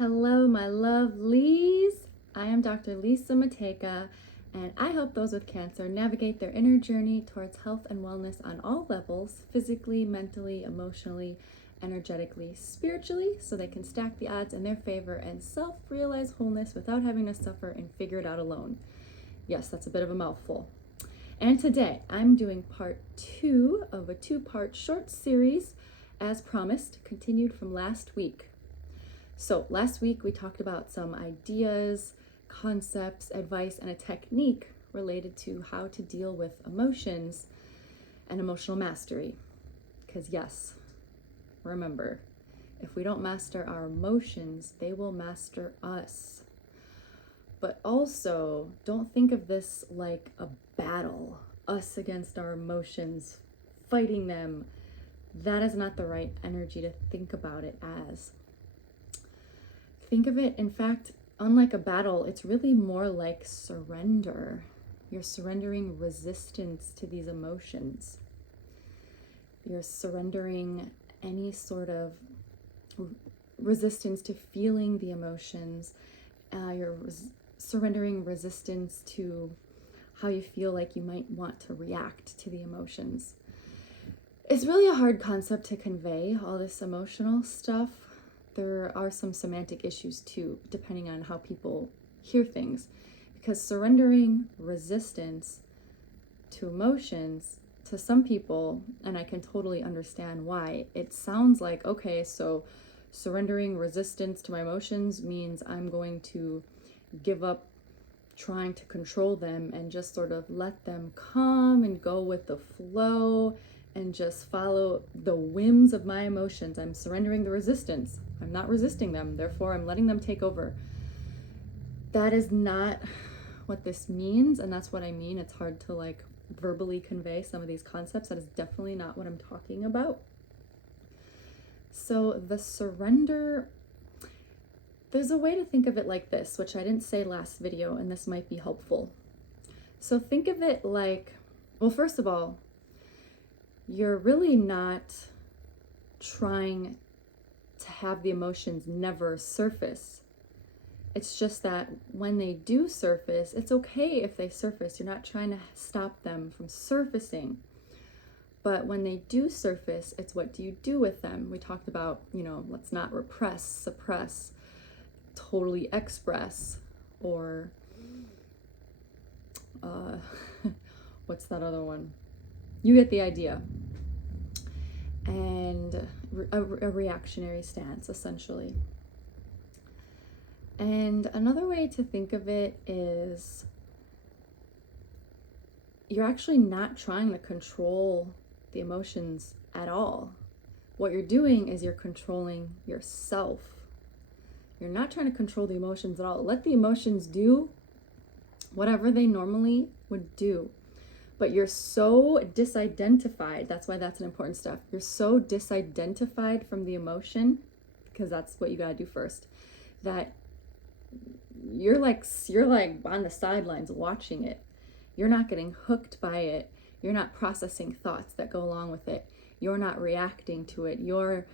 Hello, my lovelies. I am Dr. Lisa Mateka, and I help those with cancer navigate their inner journey towards health and wellness on all levels, physically, mentally, emotionally, energetically, spiritually, so they can stack the odds in their favor and self-realize wholeness without having to suffer and figure it out alone. Yes, that's a bit of a mouthful. And today I'm doing part 2 of a 2-part short series, as promised, continued from last week. So last week we talked about some ideas, concepts, advice, and a technique related to how to deal with emotions and emotional mastery. Because yes, remember, if we don't master our emotions, they will master us. But also, don't think of this like a battle, us against our emotions, fighting them. That is not the right energy to think about it as. Think of it, in fact, unlike a battle, it's really more like surrender. You're surrendering resistance to these emotions. You're surrendering any sort of resistance to feeling the emotions. You're surrendering resistance to how you feel like you might want to react to the emotions. It's really a hard concept to convey, all this emotional stuff. There are some semantic issues too, depending on how people hear things. Because surrendering resistance to emotions, to some people, and I can totally understand why, it sounds like, okay, so surrendering resistance to my emotions means I'm going to give up trying to control them and just sort of let them come and go with the flow and just follow the whims of my emotions. I'm surrendering the resistance. I'm not resisting them, therefore I'm letting them take over. That is not what this means, and that's what I mean. It's hard to verbally convey some of these concepts. That is definitely not what I'm talking about. So the surrender, there's a way to think of it like this, which I didn't say last video, and this might be helpful. So think of it like, well, first of all, you're really not trying to have the emotions never surface. It's just that when they do surface, it's okay if they surface. You're not trying to stop them from surfacing. But when they do surface, it's what do you do with them? We talked about, let's not repress, suppress, totally express, or what's that other one? You get the idea. And a reactionary stance, essentially. And another way to think of it is you're actually not trying to control the emotions at all. What you're doing is you're controlling yourself. You're not trying to control the emotions at all. Let the emotions do whatever they normally would do. But you're so disidentified, that's why that's an important step. You're so disidentified from the emotion, because that's what you gotta do first, that you're like on the sidelines watching it. You're not getting hooked by it. You're not processing thoughts that go along with it. You're not reacting to it. You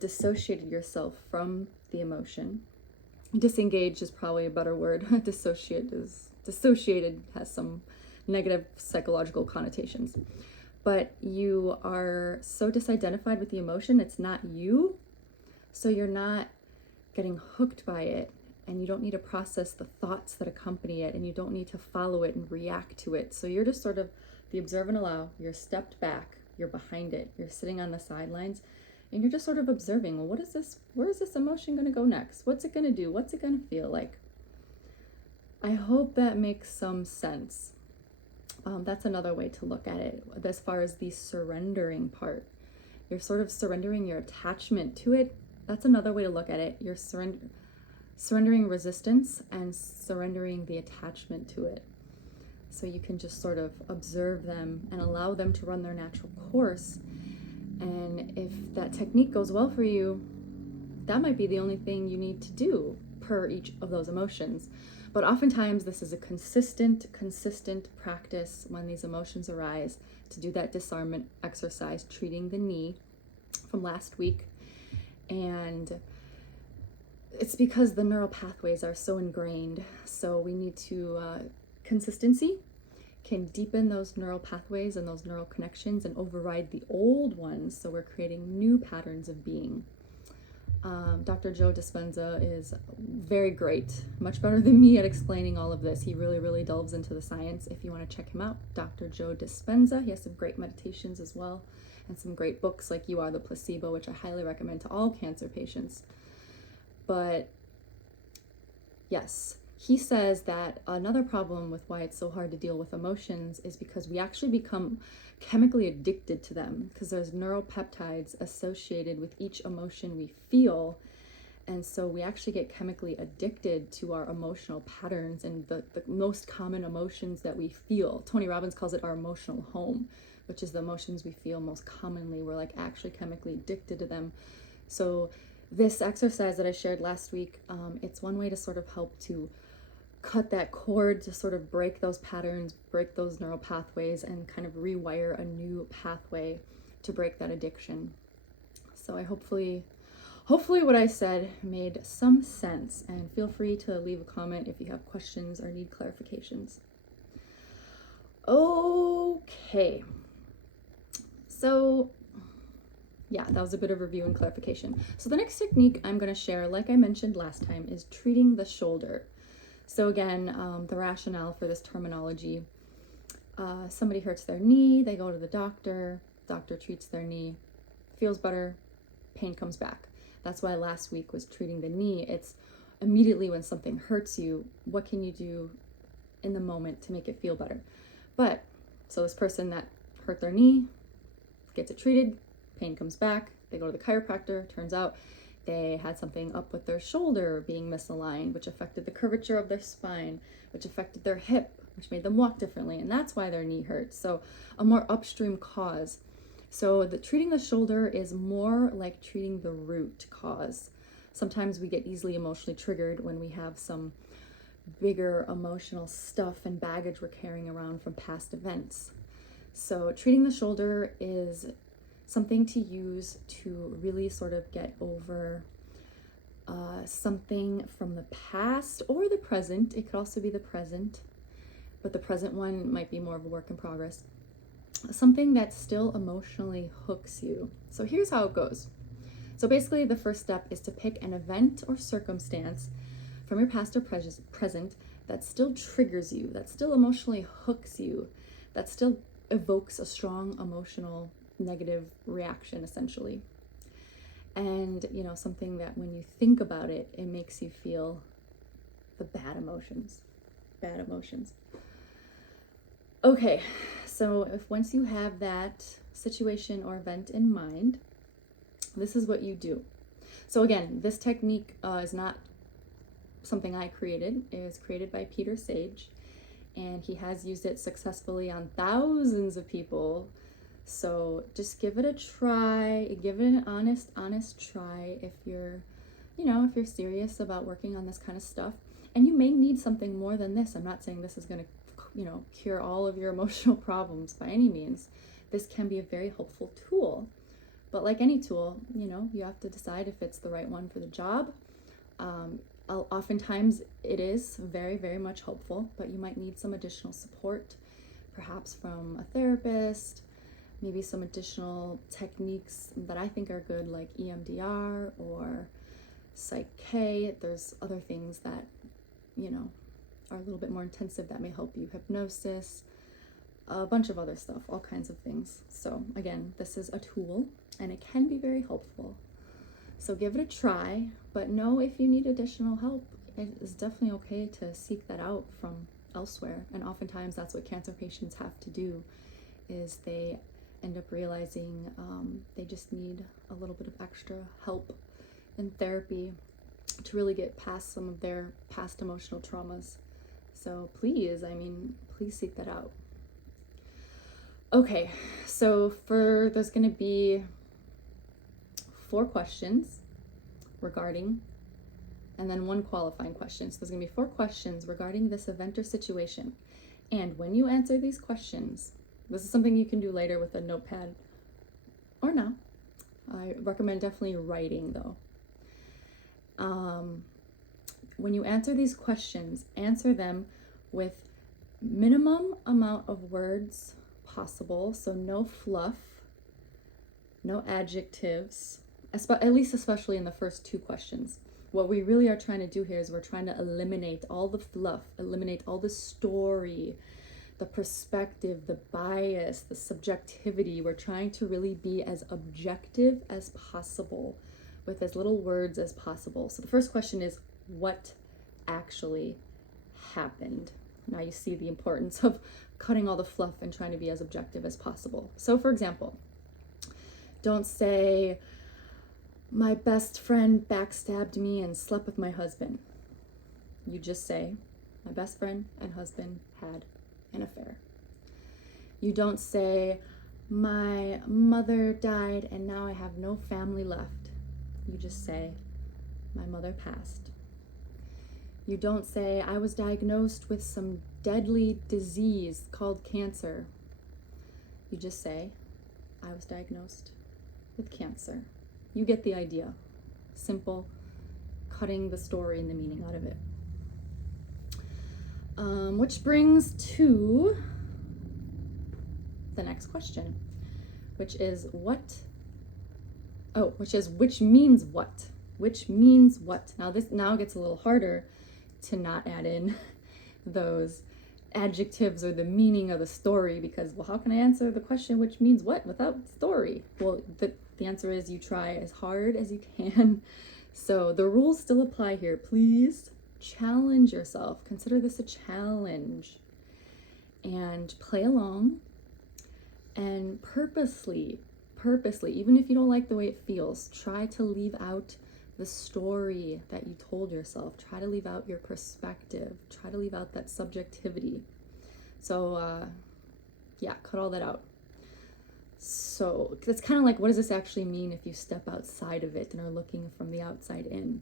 dissociated yourself from the emotion. Disengaged is probably a better word. Dissociated has some negative psychological connotations. But you are so disidentified with the emotion, it's not you. So you're not getting hooked by it, and you don't need to process the thoughts that accompany it, and you don't need to follow it and react to it. So you're just sort of the observe and allow. You're stepped back, you're behind it, you're sitting on the sidelines, and you're just sort of observing, well, where is this emotion going to go next? What's it going to do? What's it going to feel like? I hope that makes some sense. That's another way to look at it as far as the surrendering part. You're sort of surrendering your attachment to it. That's another way to look at it. You're surrendering resistance and surrendering the attachment to it. So you can just sort of observe them and allow them to run their natural course. And if that technique goes well for you, that might be the only thing you need to do per each of those emotions. But oftentimes this is a consistent practice when these emotions arise, to do that disarmament exercise, treating the knee from last week. And it's because the neural pathways are so ingrained. So we need to, consistency can deepen those neural pathways and those neural connections and override the old ones. So we're creating new patterns of being. Dr. Joe Dispenza is very great, much better than me at explaining all of this. He really, really delves into the science. If you want to check him out, Dr. Joe Dispenza. He has some great meditations as well, and some great books like You Are the Placebo, which I highly recommend to all cancer patients. But yes, he says that another problem with why it's so hard to deal with emotions is because we actually become chemically addicted to them, because there's neuropeptides associated with each emotion we feel. And so we actually get chemically addicted to our emotional patterns and the most common emotions that we feel. Tony Robbins calls it our emotional home, which is the emotions we feel most commonly. We're like actually chemically addicted to them. So this exercise that I shared last week, it's one way to sort of help to cut that cord, to sort of break those patterns, break those neural pathways, and kind of rewire a new pathway to break that addiction. So I hopefully what I said made some sense, and feel free to leave a comment if you have questions or need clarifications. Okay, so yeah, that was a bit of review and clarification. So the next technique I'm going to share, like I mentioned last time, is treating the shoulder. So again, the rationale for this terminology, somebody hurts their knee, they go to the doctor treats their knee, feels better, pain comes back. That's why last week was treating the knee. It's immediately when something hurts you, what can you do in the moment to make it feel better? But, so this person that hurt their knee gets it treated, pain comes back, they go to the chiropractor, turns out they had something up with their shoulder being misaligned, which affected the curvature of their spine, which affected their hip, which made them walk differently, and that's why their knee hurts. So a more upstream cause. So treating the shoulder is more like treating the root cause. Sometimes we get easily emotionally triggered when we have some bigger emotional stuff and baggage we're carrying around from past events. So treating the shoulder is something to use to really sort of get over something from the past or the present. It could also be the present, but the present one might be more of a work in progress. Something that still emotionally hooks you. So here's how it goes. So basically the first step is to pick an event or circumstance from your past or present that still triggers you, that still emotionally hooks you, that still evokes a strong emotional negative reaction, essentially. And, something that when you think about it, it makes you feel the bad emotions. Okay, so once you have that situation or event in mind, this is what you do. So again, this technique is not something I created. It was created by Peter Sage, and he has used it successfully on thousands of people. So just give it a try, give it an honest try if you're serious about working on this kind of stuff. And you may need something more than this. I'm not saying this is going to, cure all of your emotional problems by any means. This can be a very helpful tool. But like any tool, you have to decide if it's the right one for the job. Oftentimes it is very, very much helpful, but you might need some additional support, perhaps from a therapist, maybe some additional techniques that I think are good, like EMDR or Psych-K. There's other things that, are a little bit more intensive that may help you. Hypnosis, a bunch of other stuff, all kinds of things. So again, this is a tool and it can be very helpful. So give it a try, but know if you need additional help, it is definitely okay to seek that out from elsewhere. And oftentimes that's what cancer patients have to do, is they end up realizing they just need a little bit of extra help in therapy to really get past some of their past emotional traumas. So please seek that out. Okay, so there's going to be 4 questions regarding, and then 1 qualifying question. So there's going to be 4 questions regarding this event or situation. And when you answer these questions, this is something you can do later with a notepad or now. I recommend definitely writing though. When you answer these questions, answer them with minimum amount of words possible. So no fluff, no adjectives, at least especially in the first two questions. What we really are trying to do here is we're trying to eliminate all the fluff, eliminate all the story, the perspective, the bias, the subjectivity. We're trying to really be as objective as possible with as little words as possible. So the first question is, what actually happened? Now you see the importance of cutting all the fluff and trying to be as objective as possible. So for example, don't say, my best friend backstabbed me and slept with my husband. You just say, my best friend and husband had an affair. You don't say, my mother died and now I have no family left. You just say, my mother passed. You don't say, I was diagnosed with some deadly disease called cancer. You just say, I was diagnosed with cancer. You get the idea. Simple, cutting the story and the meaning out of it. Which brings to the next question, which means what? Which means what? Now this gets a little harder to not add in those adjectives or the meaning of the story, because, well, how can I answer the question which means what without story? Well, the answer is you try as hard as you can. So the rules still apply here. Please challenge yourself. Consider this a challenge and play along, and purposely, even if you don't like the way it feels, try to leave out the story that you told yourself. Try to leave out your perspective. Try to leave out that subjectivity. So cut all that out. So it's kind of like, what does this actually mean if you step outside of it and are looking from the outside in?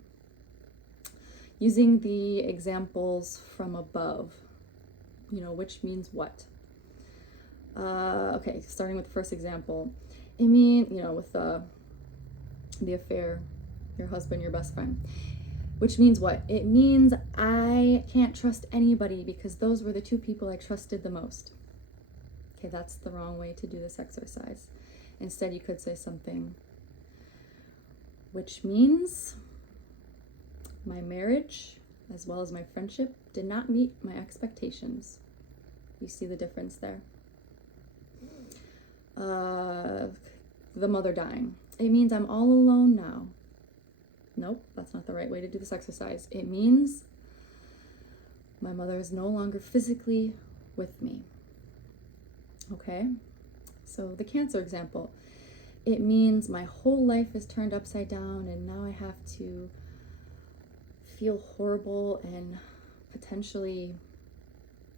Using the examples from above, which means what? Okay, starting with the first example. It means, with the affair, your husband, your best friend. Which means what? It means I can't trust anybody because those were the two people I trusted the most. Okay, that's the wrong way to do this exercise. Instead, you could say something, which means my marriage, as well as my friendship, did not meet my expectations. You see the difference there? The mother dying. It means I'm all alone now. Nope, that's not the right way to do this exercise. It means my mother is no longer physically with me. Okay? So the cancer example. It means my whole life is turned upside down and now I have to feel horrible and potentially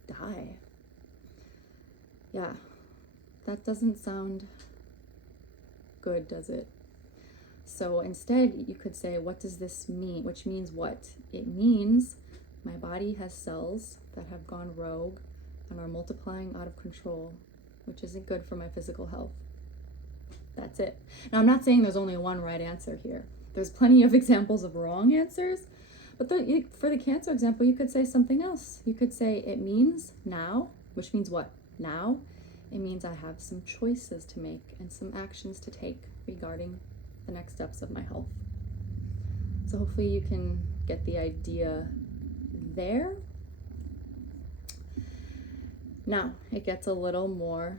die. Yeah, that doesn't sound good, does it? So instead, you could say, what does this mean? Which means what? It means my body has cells that have gone rogue and are multiplying out of control, which isn't good for my physical health. That's it. Now, I'm not saying there's only one right answer here. There's plenty of examples of wrong answers, but for the cancer example, you could say something else. You could say, it means now, which means what? Now, it means I have some choices to make and some actions to take regarding the next steps of my health. So hopefully you can get the idea there. Now it gets a little more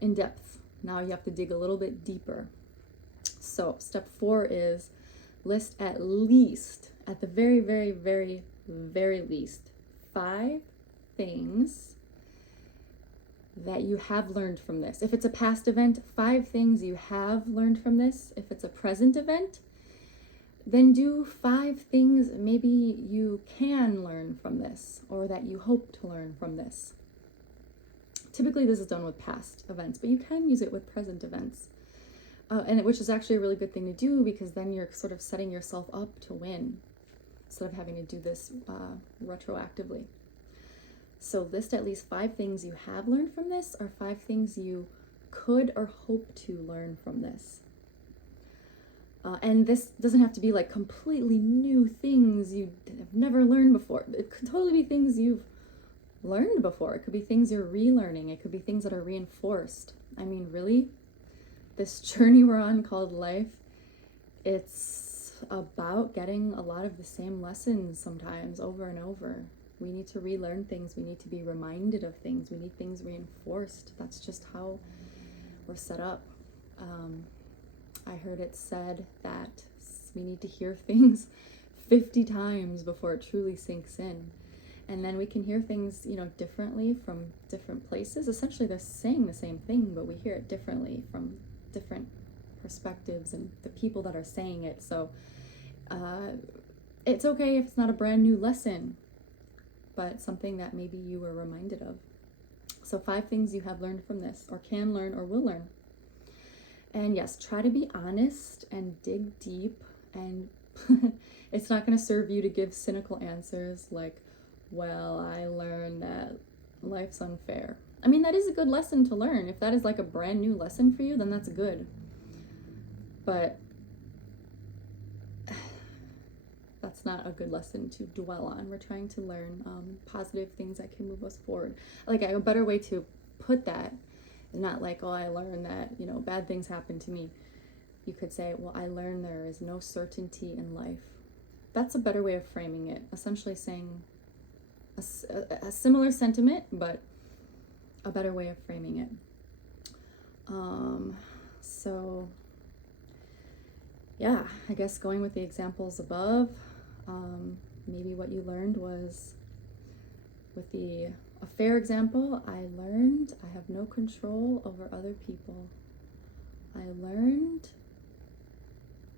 in depth. Now you have to dig a little bit deeper. So step 4 is list at the very, very, very, very least 5 things that you have learned from this. If it's a past event, 5 things you have learned from this. If it's a present event, then do 5 things maybe you can learn from this or that you hope to learn from this. Typically this is done with past events, but you can use it with present events. Which is actually a really good thing to do, because then you're sort of setting yourself up to win instead of having to do this retroactively. So list at least 5 things you have learned from this, or 5 things you could or hope to learn from this. And this doesn't have to be like completely new things you have never learned before. It could totally be things you've learned before. It could be things you're relearning. It could be things that are reinforced. I mean, really, this journey we're on called life, it's about getting a lot of the same lessons sometimes over and over. We need to relearn things. We need to be reminded of things. We need things reinforced. That's just how we're set up. I heard it said that we need to hear things 50 times before it truly sinks in. And then we can hear things, differently from different places. Essentially, they're saying the same thing, but we hear it differently from different perspectives and the people that are saying it. So it's okay if it's not a brand new lesson, but something that maybe you were reminded of. So 5 things you have learned from this, or can learn, or will learn. And yes, try to be honest and dig deep. And it's not going to serve you to give cynical answers like, well, I learned that life's unfair. I mean, that is a good lesson to learn. If that is like a brand new lesson for you, then that's good. But that's not a good lesson to dwell on. We're trying to learn positive things that can move us forward. Like, a better way to put that, not like, oh, I learned that, bad things happen to me. You could say, well, I learned there is no certainty in life. That's a better way of framing it. Essentially saying a similar sentiment, but a better way of framing it. So yeah, I guess going with the examples above, maybe what you learned was with the affair example, I learned I have no control over other people. I learned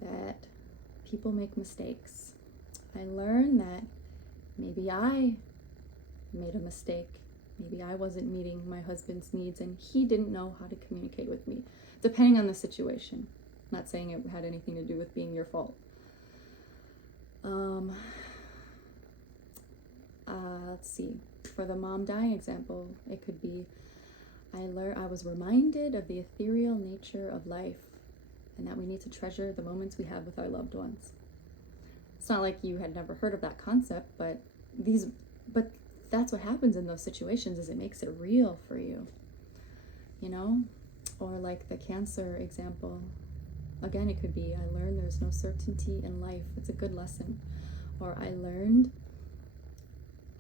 that people make mistakes. I learned that maybe I made a mistake. Maybe I wasn't meeting my husband's needs and he didn't know how to communicate with me, depending on the situation. I'm not saying it had anything to do with being your fault. Let's see. For the mom dying example, it could be, I was reminded of the ethereal nature of life and that we need to treasure the moments we have with our loved ones. It's not like you had never heard of that concept, but that's what happens in those situations, is it makes it real for you, Or like the cancer example. Again, it could be, I learned there's no certainty in life. It's a good lesson. Or I learned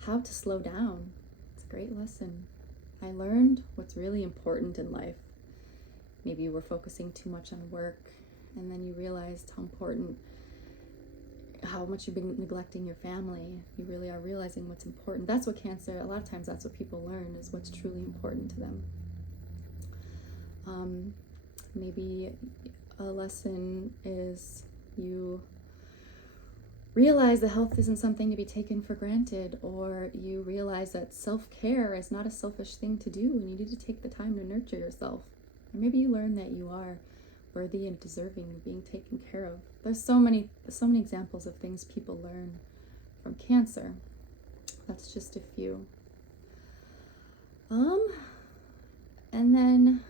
how to slow down. It's a great lesson. I learned what's really important in life. Maybe you were focusing too much on work, and then you realized how much you've been neglecting your family. You really are realizing what's important. That's what cancer, a lot of times that's what people learn, is what's truly important to them. Maybe a lesson is you realize that health isn't something to be taken for granted, or you realize that self-care is not a selfish thing to do and you need to take the time to nurture yourself. Or maybe you learn that you are worthy and deserving of being taken care of. There's so many examples of things people learn from cancer. That's just a few. And then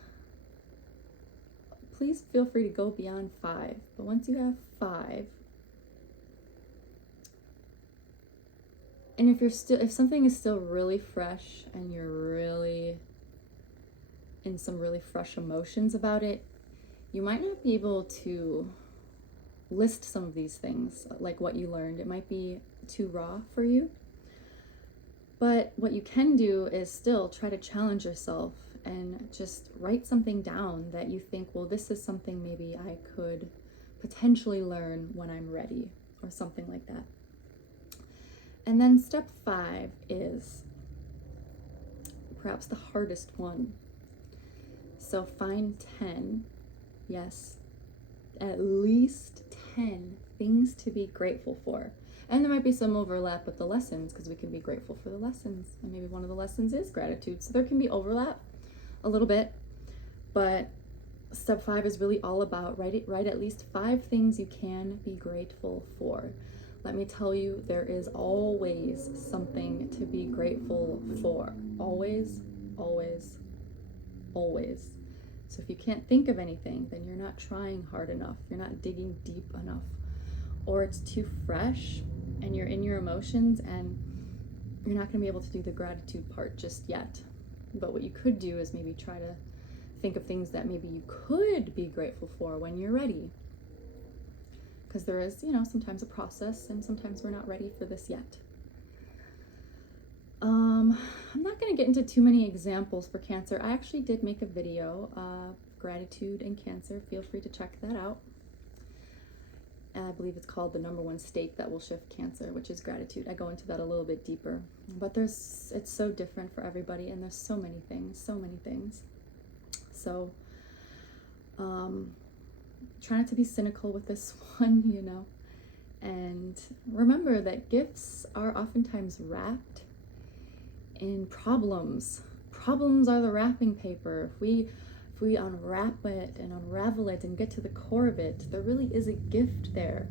please feel free to go beyond 5. But once you have 5, and if something is still really fresh and you're really in some really fresh emotions about it, you might not be able to list some of these things, like what you learned. It might be too raw for you. But what you can do is still try to challenge yourself and just write something down that you think, well, this is something maybe I could potentially learn when I'm ready, or something like that. And then step 5 is perhaps the hardest one. So find 10, yes, at least 10 things to be grateful for. And there might be some overlap with the lessons, because we can be grateful for the lessons. And maybe one of the lessons is gratitude. So there can be overlap a little bit. But step 5 is really all about write at least 5 things you can be grateful for. Let me tell you, there is always something to be grateful for. Always, always, always. So if you can't think of anything, then you're not trying hard enough. You're not digging deep enough. Or it's too fresh and you're in your emotions and you're not going to be able to do the gratitude part just yet. But what you could do is maybe try to think of things that maybe you could be grateful for when you're ready. Because there is, sometimes a process and sometimes we're not ready for this yet. I'm not going to get into too many examples for Cancer. I actually did make a video, Gratitude and Cancer. Feel free to check that out. I believe it's called The Number One State That Will Shift Cancer, which is gratitude. I go into that a little bit deeper. But it's so different for everybody, and there's so many things. So, try not to be cynical with this one, and remember that gifts are oftentimes wrapped in problems. Problems are the wrapping paper. If we unwrap it and unravel it and get to the core of it, there really is a gift there.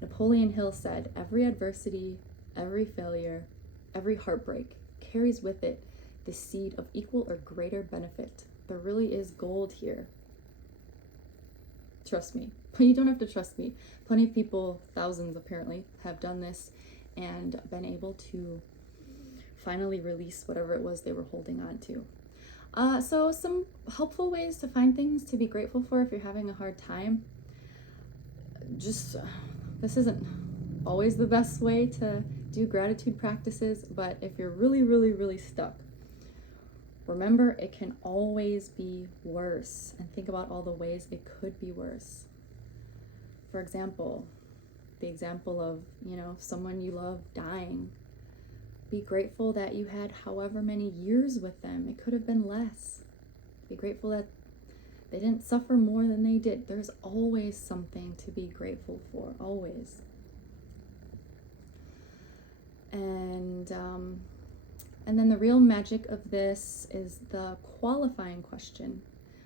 Napoleon Hill said, every adversity, every failure, every heartbreak carries with it the seed of equal or greater benefit. There really is gold here. Trust me. But you don't have to trust me. Plenty of people, thousands apparently, have done this and been able to finally release whatever it was they were holding on to. So some helpful ways to find things to be grateful for if you're having a hard time. This isn't always the best way to do gratitude practices, but if you're really, really, really stuck, remember it can always be worse, and think about all the ways it could be worse. For example, the example of, someone you love dying. Be grateful that you had however many years with them. It could have been less. Be grateful that they didn't suffer more than they did. There's always something to be grateful for, always. And then the real magic of this is the qualifying question.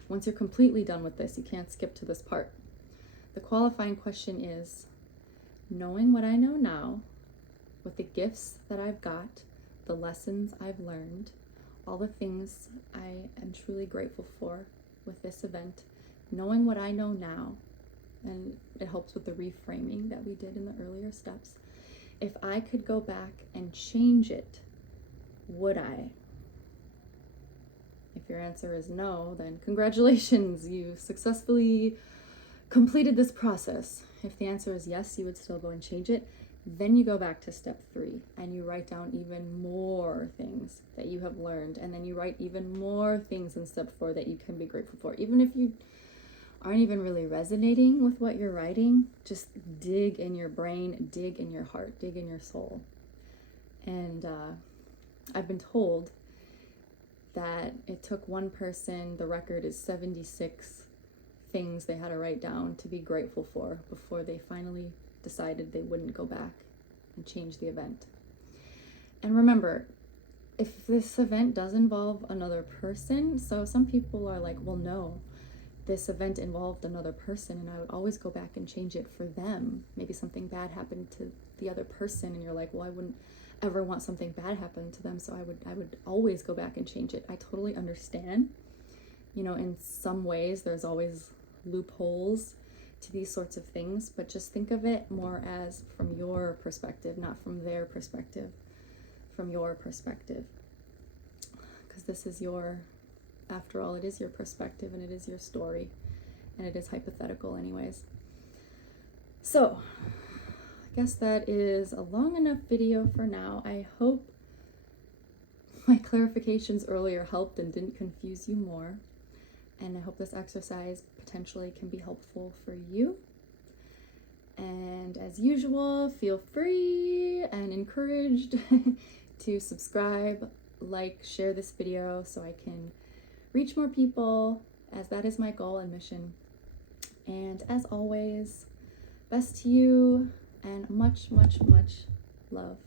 Once you're completely done with this, you can't skip to this part. The qualifying question is, knowing what I know now, with the gifts that I've got, the lessons I've learned, all the things I am truly grateful for with this event, knowing what I know now, and it helps with the reframing that we did in the earlier steps. If I could go back and change it, would I? If your answer is no, then congratulations, you successfully completed this process. If the answer is yes, you would still go and change it. Then you go back to step 3 and you write down even more things that you have learned. And then you write even more things in step 4 that you can be grateful for. Even if you aren't even really resonating with what you're writing, just dig in your brain, dig in your heart, dig in your soul. And I've been told that it took one person, the record is 76 things they had to write down to be grateful for before they finally decided they wouldn't go back and change the event. And remember, if this event does involve another person, so some people are like, well, no, this event involved another person and I would always go back and change it for them. Maybe something bad happened to the other person and you're like, well, I wouldn't ever want something bad happen to them, so I would always go back and change it. I totally understand. In some ways there's always loopholes to these sorts of things, but just think of it more as from your perspective, not from their perspective, from your perspective. Because this is after all, it is your perspective and it is your story, and it is hypothetical anyways. So, I guess that is a long enough video for now. I hope my clarifications earlier helped and didn't confuse you more. And I hope this exercise potentially can be helpful for you. And as usual, feel free and encouraged to subscribe, like, share this video so I can reach more people, as that is my goal and mission. And as always, best to you and much, much, much love.